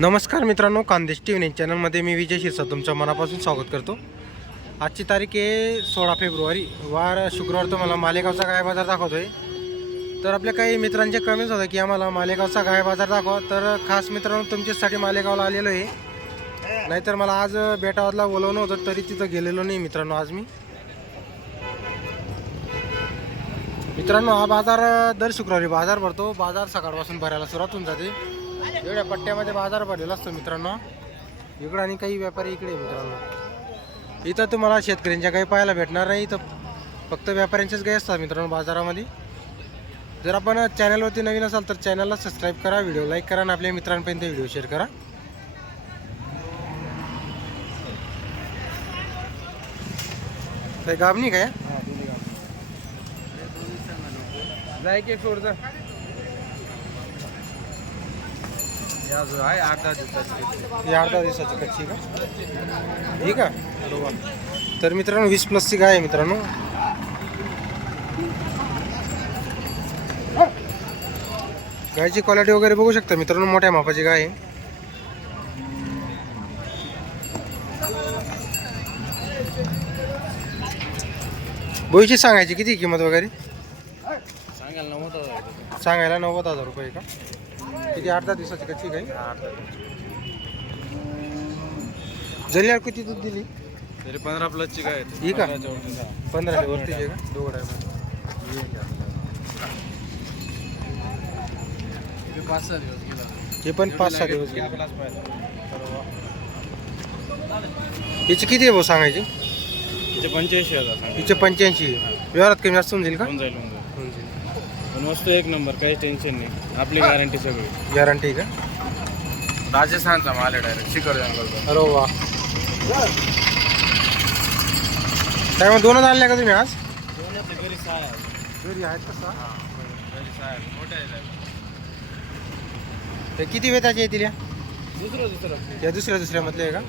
नमस्कार मित्रांनो कांदेश T V चॅनलमध्ये मी विजय शिरसा तुमच्या मनापासून स्वागत करतो. आजची तारीख आहे सोळा फेब्रुवारी वार शुक्रवार तुम्हाला मालेगावचा गाय बाजार दाखवतोय. तर आपल्या काही मित्रांचे कमेंट्स होतं की आम्हाला मालेगावचा गाय बाजार दाखवा. तर खास मित्रांनो तुमच्यासाठी मालेगावला आलेलो आहे. नाहीतर मला आज बेटावादला बोलवणं होतं तरी तिथं गेलेलो नाही मित्रांनो आज मी. मित्रांनो हा बाजार दर शुक्रवारी बाजार भरतो. बाजार सकाळपासून भरायला सुरुवात होऊन जाते. एवढ्या पट्ट्यामध्ये बाजार भरलेला असतो मित्रांनो. इकडं आणि काही व्यापारी इकडे मित्रांनो. इथं तुम्हाला शेतकऱ्यांच्या काही पाहायला भेटणार नाही. इथं फक्त व्यापाऱ्यांच्याच गाई असतात मित्रांनो बाजारामध्ये. जर आपण चॅनलवरती नवीन असाल तर चॅनलला सबस्क्राईब करा व्हिडिओ लाईक करा आणि आपल्या मित्रांपर्यंत व्हिडिओ शेअर करा. काय गाबणी काय? जाय की सोड जा आहे आठ दहा दिवसाची ही कच्ची का? ही का बरोबर तर मित्रांनो वीस प्लसची गाय आहे मित्रांनो. गायची क्वालिटी वगैरे बघू शकता मित्रांनो मोठ्या मापाची गाय आहे. बोईची सांगायची किती किंमत वगैरे? सांगाल नव्हतं सांगायला नव्वद हजार रुपये का? किती? आठ दहा दिवसाची कच्ची गाय जल्ल्यावर किती दूध दिली? तरी पंधरा प्लसची काय ही का? पंधरा वरतीच आहे का? दोघं आहे पाच सहा दिवस गेला. हे पण पाच सहा दिवस गेले. हिची किती आहे भाऊ सांगायची? तिचे पंच्याऐंशी हजार सांग हिचे पंच्याऐंशी. व्यवहारात कमी जास्त होऊन जाईल का? होऊन जाईल होऊन जाईल. वस्तू एक नंबर काही टेन्शन नाही. आपली गॅरंटी सगळी. गॅरंटी का? राजस्थानचा माल आहे डायरेक्ट शिखर अरे वा. काय मग दोनच आणल्या का तुम्ही आज? घरी सहा आहे घरी आहेत का सहा? घरी सहा आहे मोठे आहे ते किती वेताचे येतील या? दुसरं दुसरं. या दुसऱ्या दुसऱ्या मधले आहे का?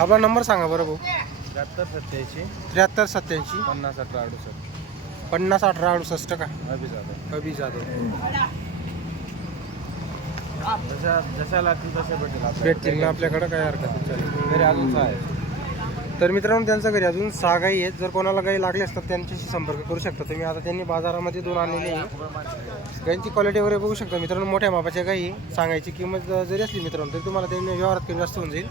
आपला नंबर सांगा बरं भाऊ. त्र्याहत्तर सत्याऐंशी. त्र्याहत्तर सत्याऐंशी. पन्नास अठरा अडुसष्ट. पन्नास अठरा अडुसष्ट का? अभिजात अभि जाधव. जशा जशा लागतील तशा भेटेल आपल्याला. भेटतील ना आपल्याकडं काय हरकत नाही. चालेल घरी अजून सहा आहे तर मित्रांनो त्यांच्या घरी अजून सहा गाई आहेत. जर कोणाला गाई लागली असतात त्यांच्याशी संपर्क करू शकता तुम्ही. आता त्यांनी बाजारामध्ये दोन आणलेले आहे. गाईंची क्वालिटी वगैरे बघू शकता. मित्रांनो मोठ्या मापाच्या गाई सांगायची किंमत जरी असली मित्रांनो तरी तुम्हाला त्यांनी व्यवहारात कमी जास्त होऊन जाईल.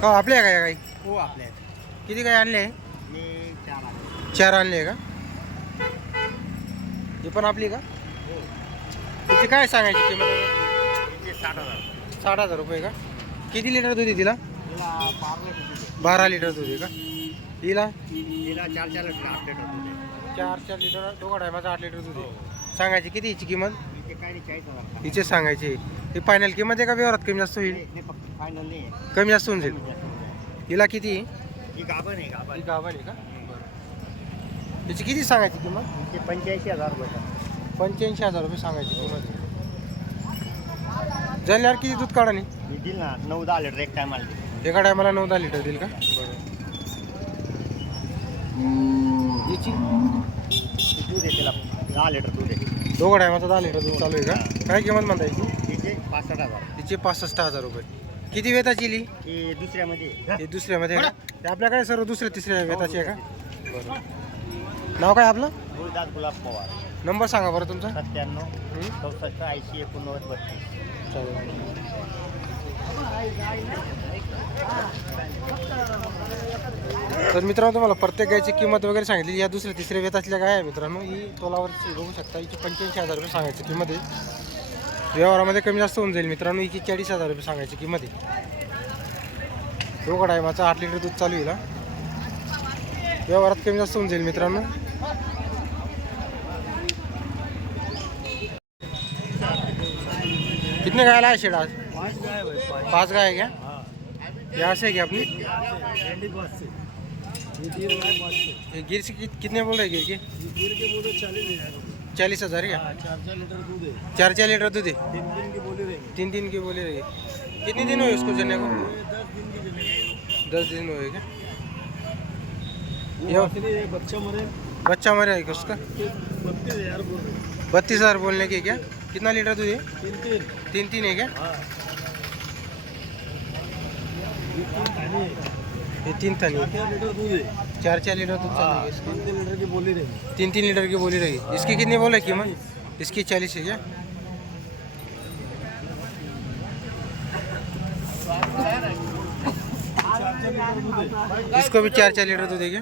का आपल्या आहे का या गाई हो आपल्या किती गाई आणले? आहे मी चार चार आणले आहे का? ही पण आपली का? तिची काय सांगायची किंमत? साठ हजार साठ हजार रुपये का? किती लिटर दूध आहे तिला? बारा लिटर दूध आहे. का? तिला तिला चार चार लिटर होते चार चार लिटर दोघा टायमाचा आठ लिटर दूध आहे. सांगायची किती हिची किंमत? हिचे सांगायची. ही फायनल किंमत आहे का व्यवहारात कमी जास्त होईल? फायनल नाही कमी जास्त होऊन जाईल. हिला किती? ही गाभण आहे गाभण. ही गाभण आहे का? हिची किती सांगायची किंमत? पंच्याऐंशी हजार रुपये पंच्याऐंशी हजार रुपये सांगायची किंमत. जाण्यावर किती दूध काढा नाही ना नऊ दहा लिटर एक टायमाला एका टायमाला नऊ दहा लिटर देईल का? हिची? दूध आहे दहा लिटर दूध आहे. दोघं टायमाचा दहा लिटर दूध चालू आहे का? काय किंमत म्हणता याची तिचे पासष्ट हजार. तिचे पासष्ट हजार रुपये. किती वेताची इली ही दुसऱ्यामध्ये ही दुसऱ्यामध्ये आहे का? ते आपल्याकडे सर्व दुसऱ्या तिसऱ्या वेताची आहे का? बरं. नाव काय आपलं? गुरुदास गुलाब पवार. नंबर सांगा बरं तुमचा. सत्त्याण्णव हं? चौसष्ट ऐंशी एकोणनव्वद बत्तीस. चालेल. तर मित्रांनो तुम्हाला प्रत्येक गायची किंमत वगैरे सांगितली. या दुसऱ्या तिसऱ्या वेतातल्या गाय आहे मित्रांनो? ही तोलावरची बघू शकता. हिची पंच्याऐंशी हजार रुपये सांगायची किंमत आहे. व्यवहारामध्ये कमी जास्त होऊन जाईल मित्रांनो. हिची चाळीस हजार रुपये सांगायची किंमत आहे. दोघा टायमाचा आठ लिटर दूध चालू येईल. व्यवहारात कमी जास्त होऊन जाईल मित्रांनो. कितने गायला आहे शेड आज? पाच गाय भाई पाच गाय आहे क्या ये ऐसे है क्या अपनी भेंडी बस से ये गिर से कितने बोल रहे गिर के गिर के? बोलो चालीस हज़ार चालीस हज़ार क्या? चार चार लीटर दूध है? चार चार लीटर दूध है तीन दिन की बोली रहेंगे। तीन दिन की बोले रही कितने दिन हुए इसको जने को? दस दिन की दस दिन हुए क्या यो। बच्चा मरे। बच्चा मरा है उसका? बत्तीस हज़ार बोल रहे बत्तीस हज़ार बोलने के क्या? कितना लीटर दूध है? तीन तीन तीन तीन है क्या? हाँ। ये तीन है तीन था चार चार लीटर दूध है चार चार लीटर दूध हाँ तीन तीन लीटर की बोली रही तीन तीन लीटर की बोली रही इसकी कितनी बोले कीमत? इसकी चालीस है क्या? है इसको भी चार चार लीटर दूध है क्या?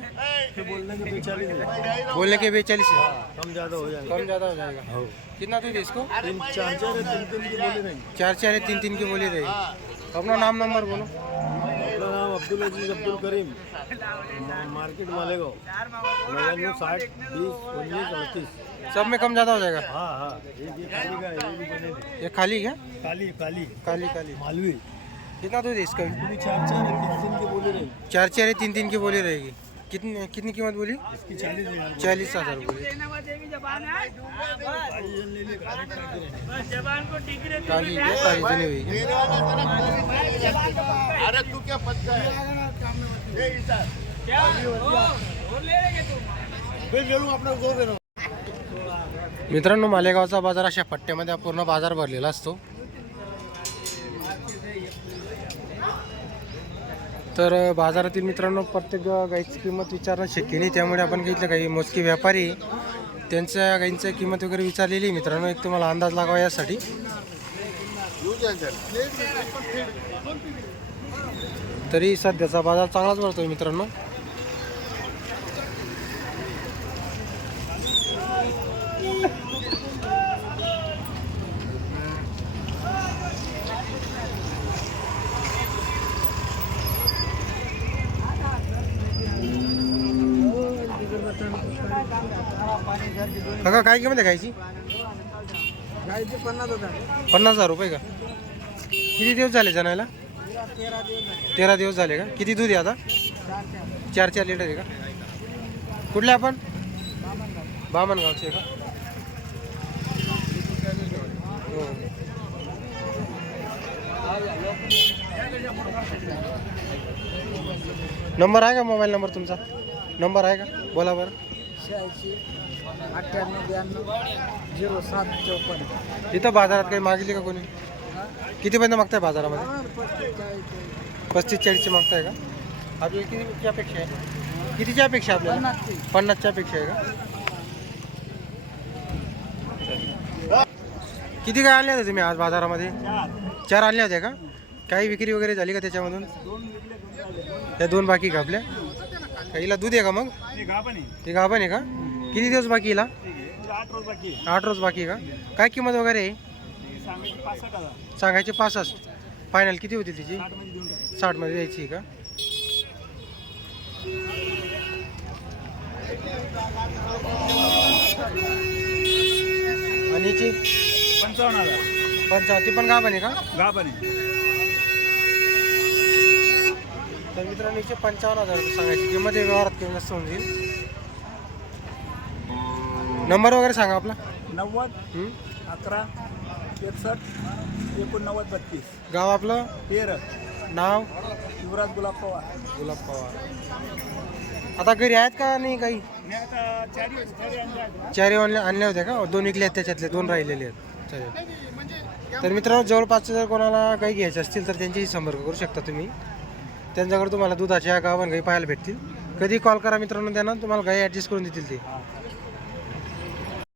बोलने के बेचालीस है? है कम ज़्यादा हो जाएगा. कम ज़्यादा हो जाएगा। हाँ. कितना दूध है इसको? चार चार तीन तीन की बोली रही चार चार तीन तीन की बोली रही अपना नाम नंबर बोलो। अब्दुल अज़ीज़ अब्दुल करीम। मा- मार्केट मालेगांव नवानवे साठ बीस उन्नीस अड़तीस सब में कम ज़्यादा हो जाएगा? हाँ हाँ ये ये खाली का ये भी बने ये खाली क्या? काली काली काली काली मालवी। कितना दूध है इसका? चार चार है तीन तीन की बोली रहेगी चार चार है तीन तीन की बोली रहेगी। कितनी कितनी कीमत बोली? इसकी चालीस हजार बोली। काली है काली हुई? अरे तू क्या पत्ता है? ये इधर। मित्रांनो मालेगावचा बाजार अशा पट्ट्यामध्ये हा पूर्ण बाजार भरलेला असतो. तर बाजारातील मित्रांनो प्रत्येक गाईची किंमत विचारणं शक्य नाही. त्यामुळे आपण घेतलं काही मोजके व्यापारी. त्यांच्या गाईंच्या किंमत वगैरे विचारलेली मित्रांनो. एक तुम्हाला अंदाज लागावा यासाठी. तरी सध्याचा बाजार चांगलाच भरतोय मित्रांनो. काका काय किंमत आहे गायची गायचे पन्नास हजार. पन्नास हजार रुपये का? किती दिवस झाले जाणायला तेरा दिवस झाले का? किती दूध आहे आता? चार चार लिटर आहे का? कुठले आपण? बामणगावचे का? हो. नंबर आहे का मोबाईल नंबर तुमचा? नंबर आहे का? बोला बरं. अठ्ठ्याण्णव ब्याण्णव झिरो सात चौपन्न. इथं बाजारात काही मागली का कोणी? कितीपर्यंत मागताय बाजारामध्ये? पस्तीस चाळीसची मागताय का? आपल्याला कितीची अपेक्षा आहे? कितीची अपेक्षा आहे आपल्याला? पन्नासची. अपेक्षा आहे का? किती काय आणल्या होत्या तुम्ही आज बाजारामध्ये? चार आणल्या होत्या का? काही विक्री वगैरे झाली का त्याच्यामधून? त्या दोन बाकी का आपल्या? का हिला दूध आहे का मग? ते गाभण आहे का? किती दिवस बाकी हिला? आठ रोज बाकी आठ रोज बाकी आहे का? काय किंमत वगैरे आहे? सांगायचे पासष्ट हजार. सांगायचे पासष्ट. फायनल किती होती तिची? आठमध्ये देऊन टाका साठमध्ये द्यायची आहे का? आणि हिची? पंचावन्न हजार. पंचावन्न. ती पण गाभण आहे का? गाभण तर मित्रांनो पंचावन्न हजार रुपये सांगायची. किंमत आहे व्यवहारात कमी जास्त होऊन जाईल नंबर वगैरे सांगा आपला. नव्वद? अकरा एकसष्ट एकोणनव्वद बत्तीस. गाव आपलं? तेर नाव? युवराज गुलाब पवार. गुलाब पवार. आता घरी आहेत का नाही काही? चारी आणल्या आणल्या होत्या का? दोन विकले आहेत त्याच्यातले दोन राहिलेले आहेत. चालेल. तर मित्रांनो जवळपासचे जर कोणाला गाई घ्यायचे असतील तर त्यांच्याशी संपर्क करू शकता तुम्ही. त्यांच्याकडे तुम्हाला दुधाच्या गावन गाई पाहायला भेटतील. कधी कॉल करा मित्रांनो त्यांना. तुम्हाला गाई ॲडजस्ट करून देतील ते.